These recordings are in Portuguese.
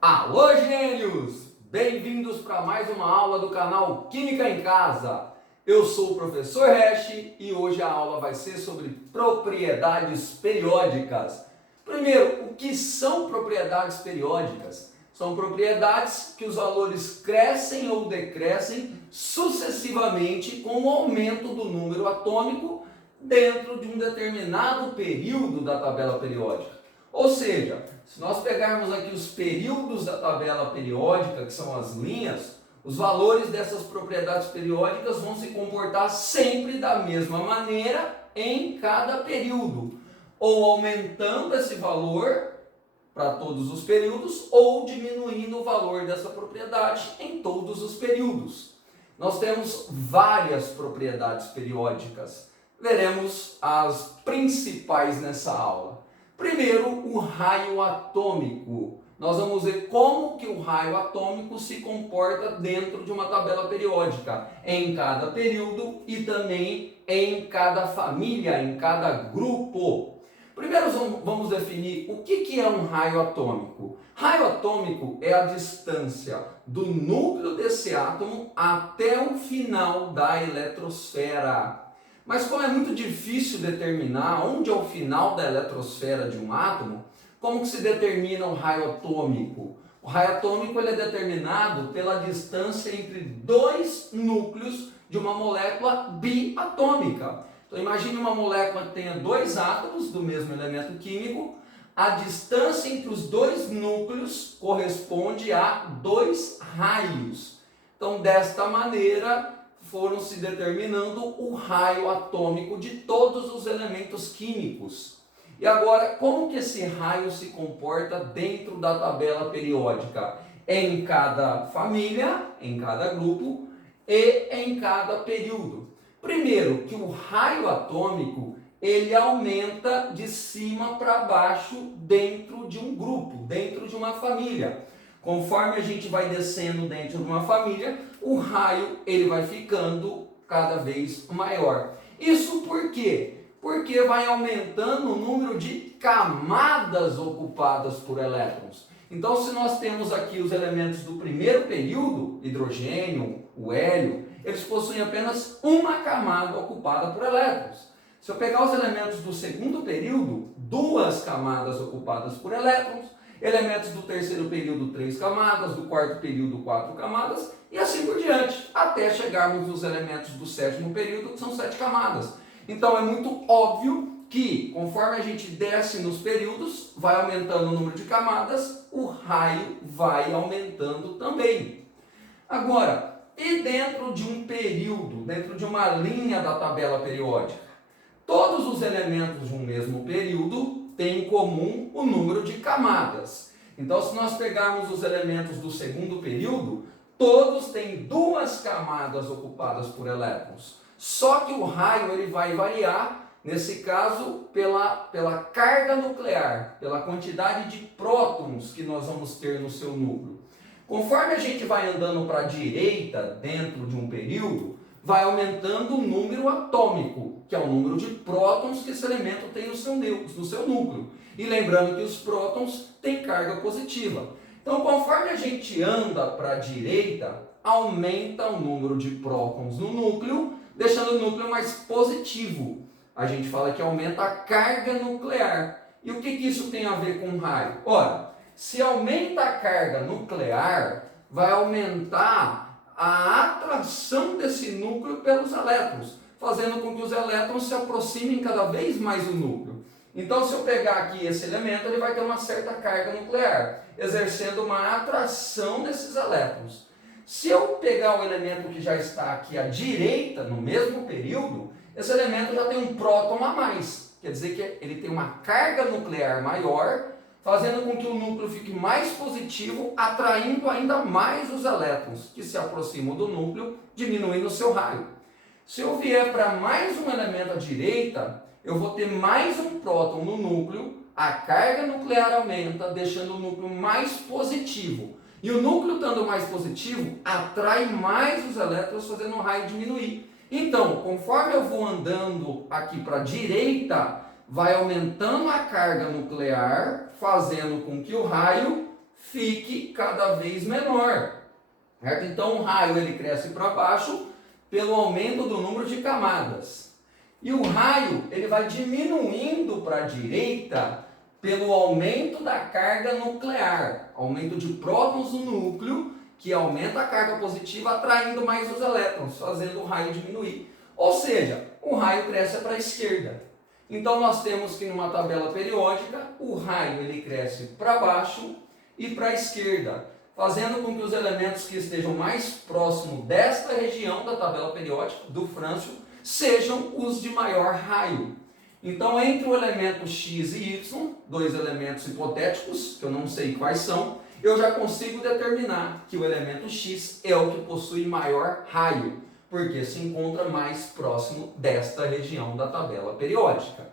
Alô, gênios! Bem-vindos para mais uma aula do canal Química em Casa. Eu sou o professor Hash e hoje a aula vai ser sobre propriedades periódicas. Primeiro, o que são propriedades periódicas? São propriedades que os valores crescem ou decrescem sucessivamente com o aumento do número atômico dentro de um determinado período da tabela periódica. Ou seja, se nós pegarmos aqui os períodos da tabela periódica, que são as linhas, os valores dessas propriedades periódicas vão se comportar sempre da mesma maneira em cada período, ou aumentando esse valor para todos os períodos, ou diminuindo o valor dessa propriedade em todos os períodos. Nós temos várias propriedades periódicas. Veremos as principais nessa aula. Primeiro, o raio atômico. Nós vamos ver como que o raio atômico se comporta dentro de uma tabela periódica, em cada período e também em cada família, em cada grupo. Primeiro vamos definir o que é um raio atômico. Raio atômico é a distância do núcleo desse átomo até o final da eletrosfera. Mas como é muito difícil determinar onde é o final da eletrosfera de um átomo, como que se determina o raio atômico? O raio atômico ele é determinado pela distância entre dois núcleos de uma molécula biatômica. Então imagine uma molécula que tenha dois átomos do mesmo elemento químico, a distância entre os dois núcleos corresponde a 2 raios. Então desta maneira foram se determinando o raio atômico de todos os elementos químicos. E agora, como que esse raio se comporta dentro da tabela periódica? Em cada família, em cada grupo e em cada período. Primeiro, que o raio atômico ele aumenta de cima para baixo dentro de um grupo, dentro de uma família. Conforme a gente vai descendo dentro de uma família, o raio ele vai ficando cada vez maior. Isso por quê? Porque vai aumentando o número de camadas ocupadas por elétrons. Então, se nós temos aqui os elementos do primeiro período, hidrogênio, o hélio, eles possuem apenas uma camada ocupada por elétrons. Se eu pegar os elementos do segundo período, 2 camadas ocupadas por elétrons, elementos do terceiro período, 3 camadas, do quarto período, 4 camadas, e assim por diante, até chegarmos nos elementos do sétimo período, que são 7 camadas. Então é muito óbvio que, conforme a gente desce nos períodos, vai aumentando o número de camadas, o raio vai aumentando também. Agora, e dentro de um período, dentro de uma linha da tabela periódica? Todos os elementos de um mesmo período têm em comum o número de camadas. Então, se nós pegarmos os elementos do segundo período, todos têm 2 camadas ocupadas por elétrons. Só que o raio ele vai variar, nesse caso, pela carga nuclear, pela quantidade de prótons que nós vamos ter no seu núcleo. Conforme a gente vai andando para a direita dentro de um período, vai aumentando o número atômico, que é o número de prótons que esse elemento tem no seu núcleo. E lembrando que os prótons têm carga positiva. Então, conforme a gente anda para a direita, aumenta o número de prótons no núcleo, deixando o núcleo mais positivo. A gente fala que aumenta a carga nuclear. E o que isso tem a ver com o raio? Ora, se aumenta a carga nuclear, vai aumentar a atração desse núcleo pelos elétrons, fazendo com que os elétrons se aproximem cada vez mais do núcleo. Então, se eu pegar aqui esse elemento, ele vai ter uma certa carga nuclear, exercendo uma atração desses elétrons. Se eu pegar o elemento que já está aqui à direita, no mesmo período, esse elemento já tem um próton a mais. Quer dizer que ele tem uma carga nuclear maior, fazendo com que o núcleo fique mais positivo, atraindo ainda mais os elétrons que se aproximam do núcleo, diminuindo o seu raio. Se eu vier para mais um elemento à direita, eu vou ter mais um próton no núcleo, a carga nuclear aumenta, deixando o núcleo mais positivo. E o núcleo estando mais positivo, atrai mais os elétrons, fazendo o raio diminuir. Então, conforme eu vou andando aqui para a direita, vai aumentando a carga nuclear, fazendo com que o raio fique cada vez menor. Certo? Então o raio ele cresce para baixo pelo aumento do número de camadas. E o raio ele vai diminuindo para a direita pelo aumento da carga nuclear, aumento de prótons no núcleo, que aumenta a carga positiva, atraindo mais os elétrons, fazendo o raio diminuir. Ou seja, o raio cresce para a esquerda. Então nós temos que numa tabela periódica, o raio ele cresce para baixo e para a esquerda, fazendo com que os elementos que estejam mais próximos desta região da tabela periódica, do frâncio, sejam os de maior raio. Então, entre o elemento x e y, dois elementos hipotéticos, que eu não sei quais são, eu já consigo determinar que o elemento x é o que possui maior raio, porque se encontra mais próximo desta região da tabela periódica.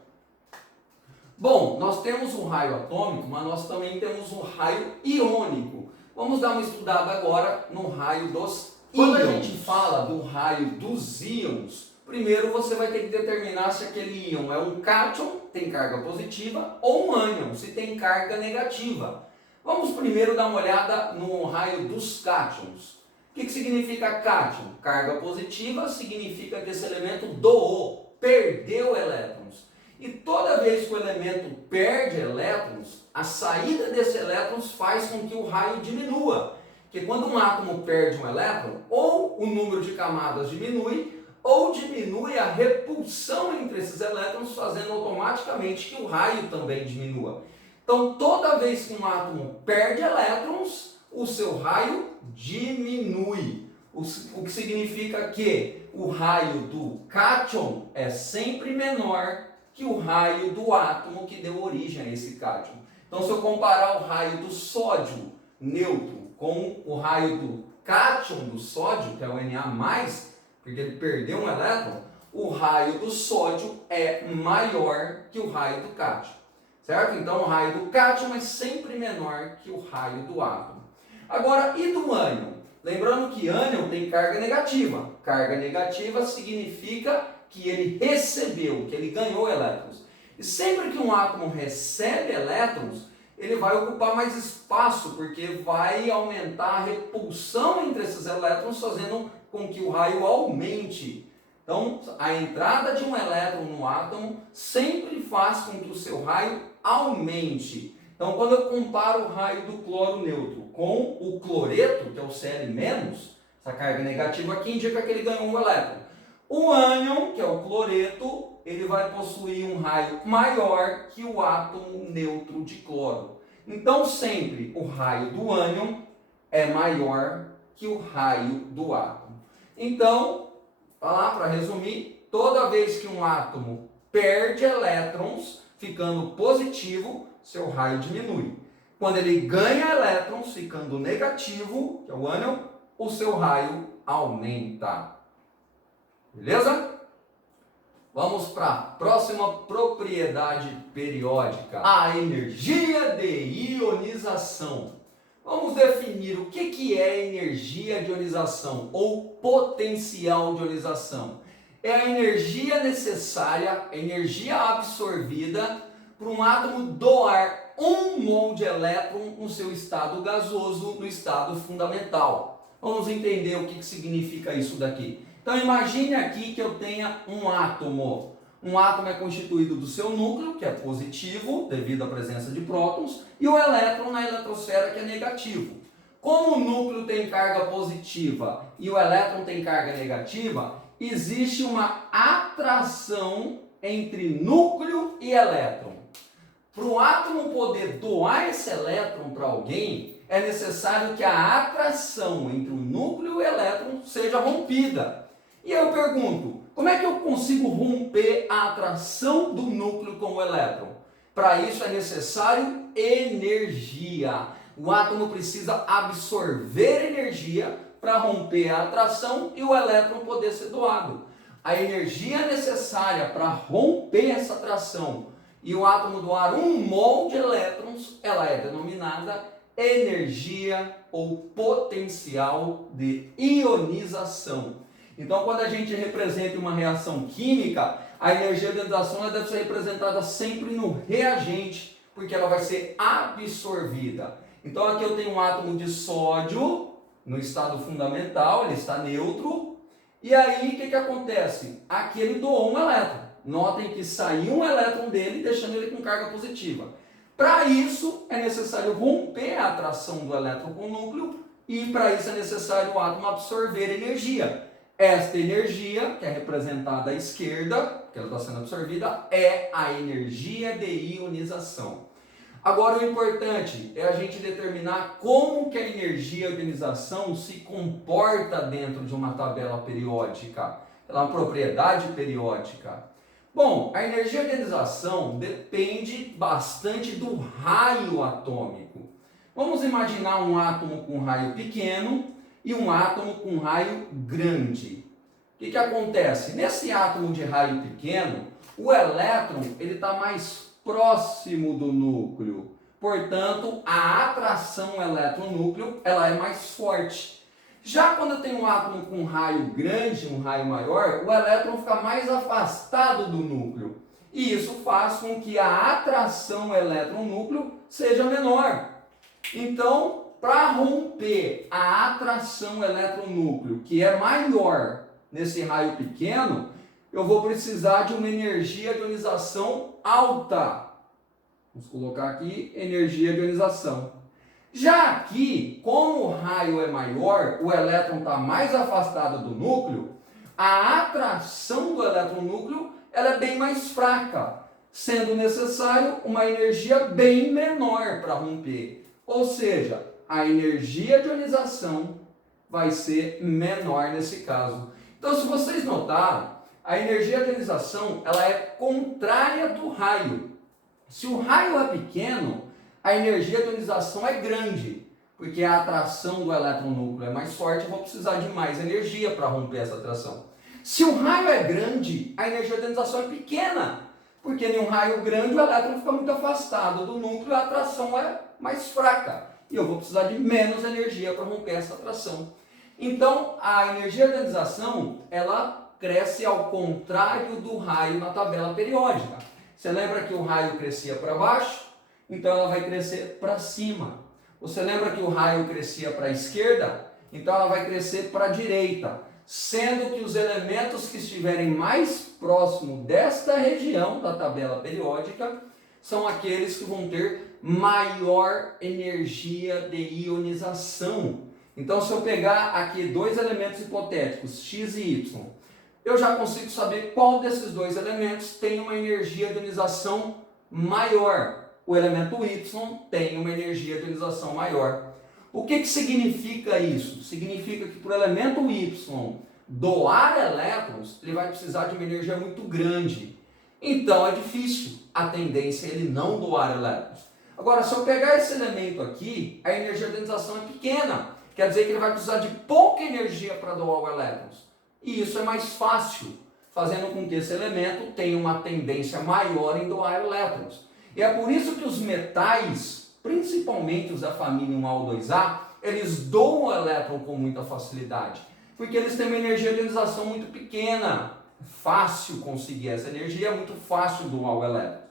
Bom, nós temos o raio atômico, mas nós também temos o raio iônico. Vamos dar uma estudada agora no raio dos íons. Quando a gente fala do raio dos íons, primeiro você vai ter que determinar se aquele íon é um cátion, tem carga positiva, ou um ânion, se tem carga negativa. Vamos primeiro dar uma olhada no raio dos cátions. O que significa cátion? Carga positiva significa que esse elemento doou, perdeu elétrons. E toda vez que o elemento perde elétrons, a saída desses elétrons faz com que o raio diminua. Porque quando um átomo perde um elétron, ou o número de camadas diminui, ou diminui a repulsão entre esses elétrons, fazendo automaticamente que o raio também diminua. Então, toda vez que um átomo perde elétrons, o seu raio diminui. O que significa que o raio do cátion é sempre menor que o raio do átomo que deu origem a esse cátion. Então, se eu comparar o raio do sódio neutro com o raio do cátion do sódio, que é o Na+, porque ele perdeu um elétron, o raio do sódio é maior que o raio do cátion. Certo? Então, o raio do cátion é sempre menor que o raio do átomo. Agora, e do ânion? Lembrando que ânion tem carga negativa. Carga negativa significa que ele recebeu, que ele ganhou elétrons. E sempre que um átomo recebe elétrons, ele vai ocupar mais espaço, porque vai aumentar a repulsão entre esses elétrons, fazendo com que o raio aumente. Então, a entrada de um elétron no átomo sempre faz com que o seu raio aumente. Então, quando eu comparo o raio do cloro neutro com o cloreto, que é o Cl-, essa carga negativa aqui indica que ele ganhou um elétron. O ânion, que é o cloreto, ele vai possuir um raio maior que o átomo neutro de cloro. Então, sempre o raio do ânion é maior que o raio do átomo. Então, para resumir, toda vez que um átomo perde elétrons, ficando positivo, seu raio diminui. Quando ele ganha elétrons, ficando negativo, que é o ânion, o seu raio aumenta. Beleza? Vamos para a próxima propriedade periódica, a energia de ionização. Vamos definir o que é energia de ionização ou potencial de ionização. É a energia necessária, energia absorvida para um átomo doar 1 mol de elétron no seu estado gasoso, no estado fundamental. Vamos entender o que significa isso daqui. Então imagine aqui que eu tenha um átomo. Um átomo é constituído do seu núcleo, que é positivo, devido à presença de prótons, e o elétron na eletrosfera, que é negativo. Como o núcleo tem carga positiva e o elétron tem carga negativa, existe uma atração entre núcleo e elétron. Para o átomo poder doar esse elétron para alguém, é necessário que a atração entre o núcleo e o elétron seja rompida. E eu pergunto, como é que eu consigo romper a atração do núcleo com o elétron? Para isso é necessário energia. O átomo precisa absorver energia para romper a atração e o elétron poder ser doado. A energia necessária para romper essa atração e o átomo doar 1 mol de elétrons, ela é denominada energia ou potencial de ionização. Então, quando a gente representa uma reação química, a energia de ionização ela deve ser representada sempre no reagente, porque ela vai ser absorvida. Então aqui eu tenho um átomo de sódio no estado fundamental, ele está neutro. E aí o que acontece? Aqui ele doou um elétron. Notem que saiu um elétron dele, deixando ele com carga positiva. Para isso é necessário romper a atração do elétron com o núcleo e para isso é necessário o átomo absorver energia. Esta energia, que é representada à esquerda, que ela está sendo absorvida, é a energia de ionização. Agora o importante é a gente determinar como que a energia de ionização se comporta dentro de uma tabela periódica. Ela é uma propriedade periódica. Bom, a energia de ionização depende bastante do raio atômico. Vamos imaginar um átomo com raio pequeno e um átomo com raio grande. O que acontece? Nesse átomo de raio pequeno, o elétron está mais próximo do núcleo. Portanto, a atração elétron-núcleo ela é mais forte. Já quando eu tenho um átomo com raio grande, um raio maior, o elétron fica mais afastado do núcleo. E isso faz com que a atração elétron-núcleo seja menor. Então, para romper a atração elétron-núcleo, que é maior nesse raio pequeno, eu vou precisar de uma energia de ionização alta. Vamos colocar aqui energia de ionização. Já aqui, como o raio é maior, o elétron está mais afastado do núcleo, a atração do elétron-núcleo ela é bem mais fraca, sendo necessário uma energia bem menor para romper. Ou seja, a energia de ionização vai ser menor nesse caso. Então, se vocês notaram, a energia de ionização ela é contrária do raio. Se o raio é pequeno, a energia de ionização é grande, porque a atração do elétron-núcleo é mais forte, eu vou precisar de mais energia para romper essa atração. Se o raio é grande, a energia de ionização é pequena, porque em um raio grande o elétron fica muito afastado do núcleo e a atração é mais fraca. E eu vou precisar de menos energia para romper essa atração. Então, a energia de ionização, ela cresce ao contrário do raio na tabela periódica. Você lembra que o raio crescia para baixo? Então ela vai crescer para cima. Você lembra que o raio crescia para a esquerda? Então ela vai crescer para a direita. Sendo que os elementos que estiverem mais próximo desta região da tabela periódica são aqueles que vão ter maior energia de ionização. Então se eu pegar aqui dois elementos hipotéticos, x e y, eu já consigo saber qual desses dois elementos tem uma energia de ionização maior. O elemento Y tem uma energia de ionização maior. O que significa isso? Significa que para o elemento Y doar elétrons, ele vai precisar de uma energia muito grande. Então é difícil. A tendência é ele não doar elétrons. Agora, se eu pegar esse elemento aqui, a energia de ionização é pequena. Quer dizer que ele vai precisar de pouca energia para doar os elétrons. E isso é mais fácil, fazendo com que esse elemento tenha uma tendência maior em doar elétrons. E é por isso que os metais, principalmente os da família 1A2A, eles doam o elétron com muita facilidade. Porque eles têm uma energia de ionização muito pequena. Fácil conseguir essa energia, é muito fácil doar o elétron.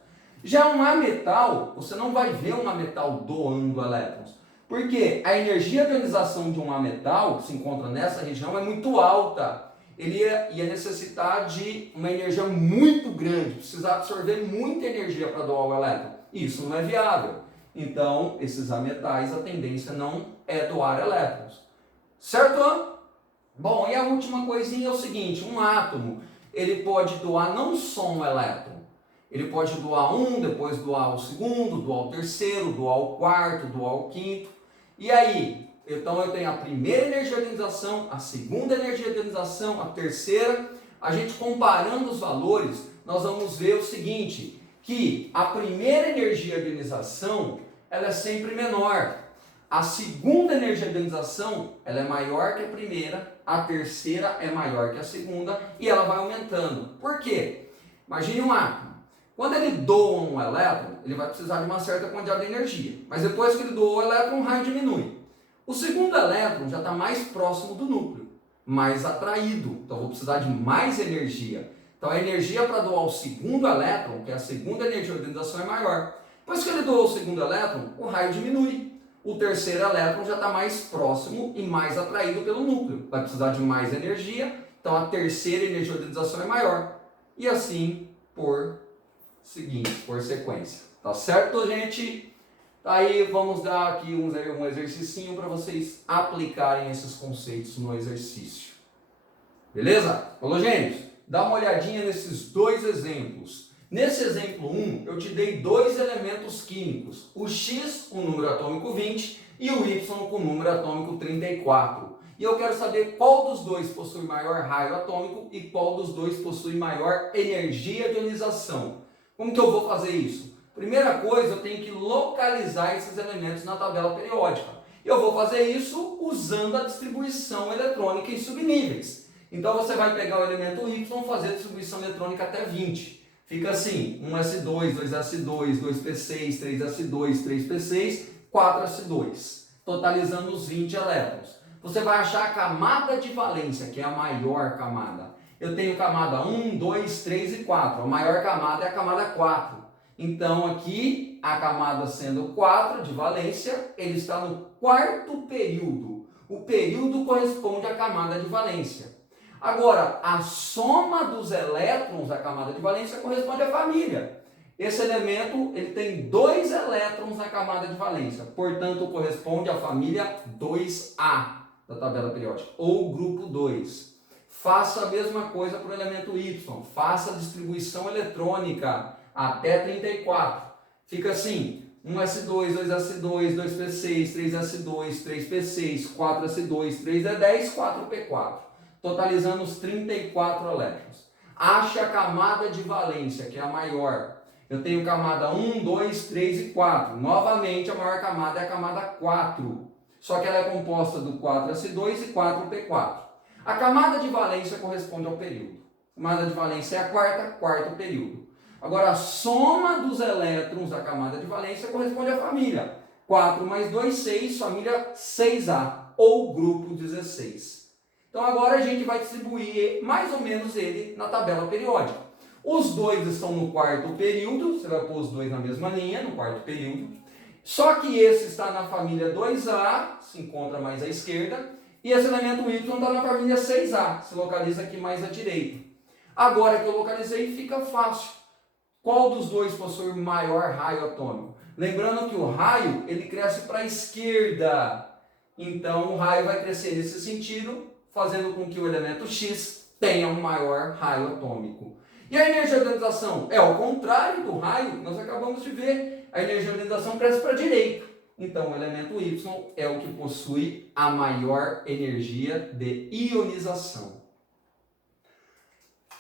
Já um ametal, você não vai ver um ametal doando elétrons. Porque a energia de ionização de um ametal, que se encontra nessa região, é muito alta. Ele ia necessitar de uma energia muito grande, precisar absorver muita energia para doar o elétron. Isso não é viável. Então, esses ametais, a tendência não é doar elétrons. Certo? Bom, e a última coisinha é o seguinte, um átomo, ele pode doar não só um elétron, ele pode doar um, depois doar o segundo, doar o terceiro, doar o quarto, doar o quinto. E aí? Então eu tenho a primeira energia de ionização, a segunda energia de ionização, a terceira. A gente comparando os valores, nós vamos ver o seguinte, que a primeira energia de ionização, ela é sempre menor. A segunda energia de ionização, ela é maior que a primeira, a terceira é maior que a segunda e ela vai aumentando. Por quê? Imagine um átomo. Quando ele doa um elétron, ele vai precisar de uma certa quantidade de energia. Mas depois que ele doou o elétron, o raio diminui. O segundo elétron já está mais próximo do núcleo, mais atraído. Então, eu vou precisar de mais energia. Então, a energia para doar o segundo elétron, que é a segunda energia de ionização, é maior. Depois que ele doou o segundo elétron, o raio diminui. o terceiro elétron já está mais próximo e mais atraído pelo núcleo. Vai precisar de mais energia, então a terceira energia de ionização é maior. E assim por sequência. Tá certo, gente? Aí vamos dar aqui um exercicinho para vocês aplicarem esses conceitos no exercício. Beleza? Halogênios, dá uma olhadinha nesses dois exemplos. Nesse exemplo 1, eu te dei dois elementos químicos, o X com o número atômico 20 e o Y com o número atômico 34. E eu quero saber qual dos dois possui maior raio atômico e qual dos dois possui maior energia de ionização. Como que eu vou fazer isso? Primeira coisa, eu tenho que localizar esses elementos na tabela periódica. Eu vou fazer isso usando a distribuição eletrônica em subníveis. Então você vai pegar o elemento Y e fazer a distribuição eletrônica até 20. Fica assim, 1s2, 2s2, 2p6, 3s2, 3p6, 4s2, totalizando os 20 elétrons. Você vai achar a camada de valência, que é a maior camada. Eu tenho camada 1, 2, 3 e 4. A maior camada é a camada 4. Então aqui, a camada sendo 4 de valência, ele está no quarto período. O período corresponde à camada de valência. Agora, a soma dos elétrons da camada de valência corresponde à família. Esse elemento ele tem 2 elétrons na camada de valência, portanto corresponde à família 2A da tabela periódica, ou grupo 2. Faça a mesma coisa para o elemento Y, faça a distribuição eletrônica até 34. Fica assim, 1s2, 2s2, 2p6, 3s2, 3p6, 4s2, 3e10, 4p4. Totalizando os 34 elétrons. Ache a camada de valência, que é a maior. Eu tenho camada 1, 2, 3 e 4. Novamente, a maior camada é a camada 4. Só que ela é composta do 4s2 e 4p4. A camada de valência corresponde ao período. A camada de valência é a quarto período. Agora, a soma dos elétrons da camada de valência corresponde à família. 4 mais 2, 6, família 6A, ou grupo 16. Então agora a gente vai distribuir mais ou menos ele na tabela periódica. Os dois estão no quarto período, você vai pôr os dois na mesma linha, no quarto período. Só que esse está na família 2A, se encontra mais à esquerda, e esse elemento Y está na família 6A, se localiza aqui mais à direita. Agora que eu localizei, fica fácil. Qual dos dois possui maior raio atômico? Lembrando que o raio ele cresce para a esquerda, então o raio vai crescer nesse sentido, fazendo com que o elemento X tenha um maior raio atômico. E a energia de ionização? É ao contrário do raio, nós acabamos de ver. A energia de ionização cresce para a direita. Então o elemento Y é o que possui a maior energia de ionização.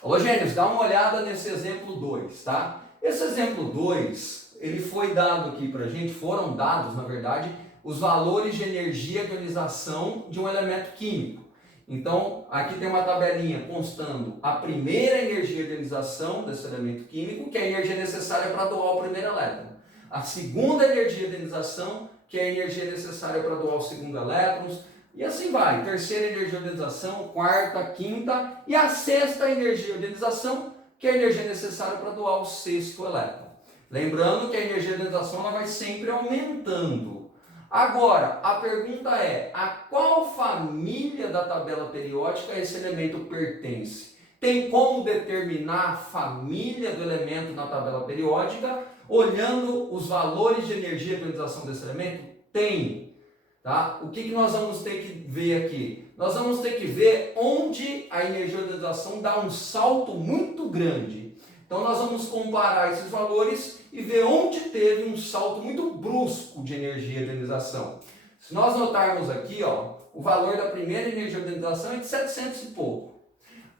Halogênios, dá uma olhada nesse exemplo 2, tá? Esse exemplo 2, ele foi dado aqui para a gente, foram dados, na verdade, os valores de energia de ionização de um elemento químico. Então, aqui tem uma tabelinha constando a primeira energia de ionização desse elemento químico, que é a energia necessária para doar o primeiro elétron. A segunda energia de ionização, que é a energia necessária para doar o segundo elétron. E assim vai. Terceira energia de ionização, quarta, quinta. E a sexta energia de ionização, que é a energia necessária para doar o sexto elétron. Lembrando que a energia de ionização ela vai sempre aumentando. Agora, a pergunta é, a qual família da tabela periódica esse elemento pertence? Tem como determinar a família do elemento na tabela periódica, olhando os valores de energia de ionização desse elemento? Tem. Tá? O que nós vamos ter que ver aqui? Nós vamos ter que ver onde a energia de ionização dá um salto muito grande. Então nós vamos comparar esses valores e ver onde teve um salto muito brusco de energia de ionização. Se nós notarmos aqui, ó, o valor da primeira energia de ionização é de 700 e pouco.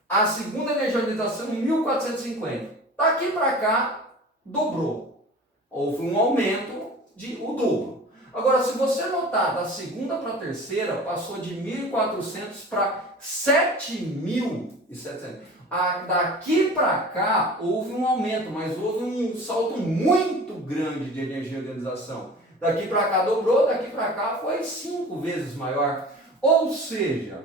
A segunda energia de ionização é 1450. Daqui para cá, dobrou. Houve um aumento de o dobro. Agora, se você notar, da segunda para a terceira, passou de 1.400 para 7.700. Daqui para cá houve um aumento, mas houve um salto muito grande de energia de ionização. Daqui para cá dobrou, daqui para cá foi 5 vezes maior. Ou seja,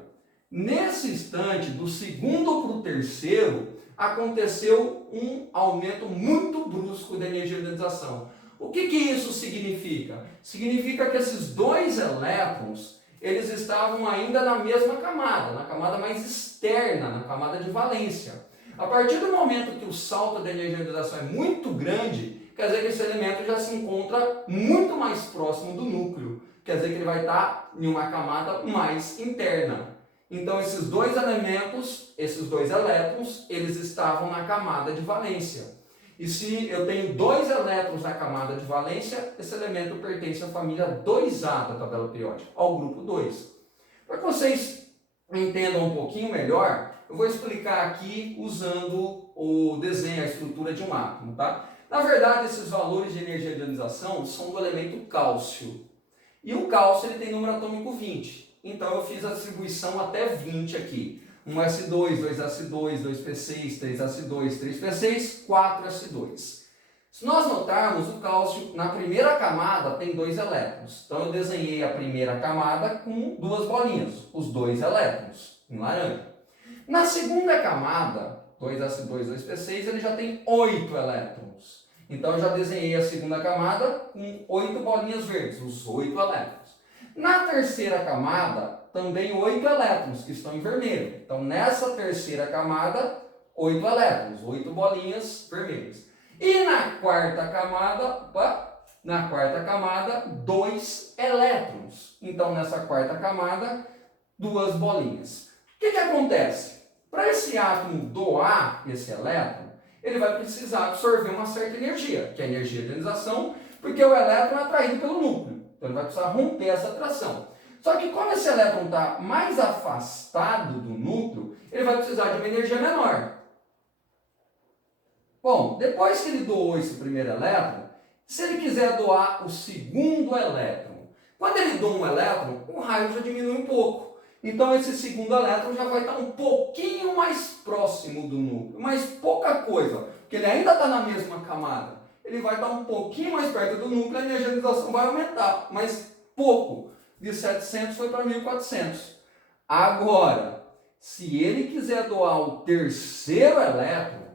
nesse instante, do segundo para o terceiro, aconteceu um aumento muito brusco da energia de ionização. O que isso significa? Significa que esses dois elétrons, eles estavam ainda na mesma camada, na camada mais externa, na camada de valência. A partir do momento que o salto da energia de ionização é muito grande, quer dizer que esse elemento já se encontra muito mais próximo do núcleo. Quer dizer que ele vai estar em uma camada mais interna. Então esses dois elementos, esses dois elétrons, eles estavam na camada de valência. E se eu tenho dois elétrons na camada de valência, esse elemento pertence à família 2A da tabela periódica, ao grupo 2. Para que vocês entendam um pouquinho melhor, eu vou explicar aqui usando o desenho, a estrutura de um átomo, tá? Na verdade, esses valores de energia de ionização são do elemento cálcio. E o cálcio ele tem número atômico 20. Então eu fiz a distribuição até 20 aqui. 1s2, 2s2, 2p6, 3s2, 3p6, 4s2. Se nós notarmos, o cálcio na primeira camada tem 2 elétrons. Então eu desenhei a primeira camada com 2 bolinhas, os 2 elétrons, em laranja. Na segunda camada, 2s2, 2p6, ele já tem 8 elétrons. Então eu já desenhei a segunda camada com 8 bolinhas verdes, os 8 elétrons. Na terceira camada, também 8 elétrons, que estão em vermelho. Então, nessa terceira camada, 8 elétrons, 8 bolinhas vermelhas. E na quarta camada, 2 elétrons. Então, nessa quarta camada, 2 bolinhas. O que acontece? Para esse átomo doar esse elétron, ele vai precisar absorver uma certa energia, que é a energia de ionização, porque o elétron é atraído pelo núcleo. Então, ele vai precisar romper essa atração. Só que como esse elétron está mais afastado do núcleo, ele vai precisar de uma energia menor. Bom, depois que ele doou esse primeiro elétron, se ele quiser doar o segundo elétron, quando ele doa um elétron, o raio já diminui um pouco. Então esse segundo elétron já vai estar um pouquinho mais próximo do núcleo, mas pouca coisa, porque ele ainda está na mesma camada. Ele vai estar um pouquinho mais perto do núcleo, a energia de ionização vai aumentar, mas pouco. De 700 foi para 1400. Agora, se ele quiser doar o terceiro elétron,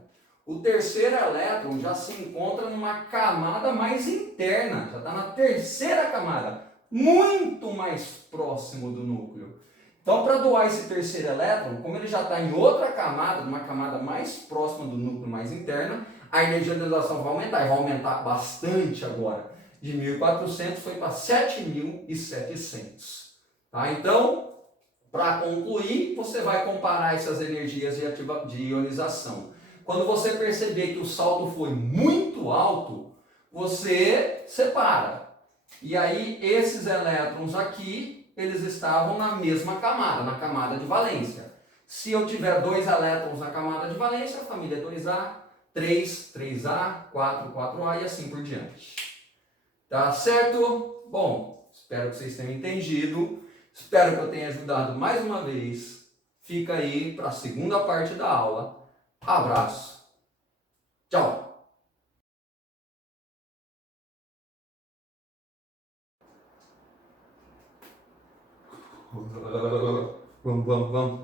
o terceiro elétron já se encontra numa camada mais interna, já está na terceira camada, muito mais próximo do núcleo. Então, para doar esse terceiro elétron, como ele já está em outra camada, numa camada mais próxima do núcleo, mais interna, a energia de ionização vai aumentar, e vai aumentar bastante agora. De 1.400 foi para 7.700. Tá? Então, para concluir, você vai comparar essas energias de ionização. Quando você perceber que o saldo foi muito alto, você separa. E aí, esses elétrons aqui, eles estavam na mesma camada, na camada de valência. Se eu tiver 2 elétrons na camada de valência, a família é 2A, 3, 3A, 4, 4A e assim por diante. Tá certo? Bom, espero que vocês tenham entendido. Espero que eu tenha ajudado mais uma vez. Fica aí para a segunda parte da aula. Abraço. Tchau. Vamos.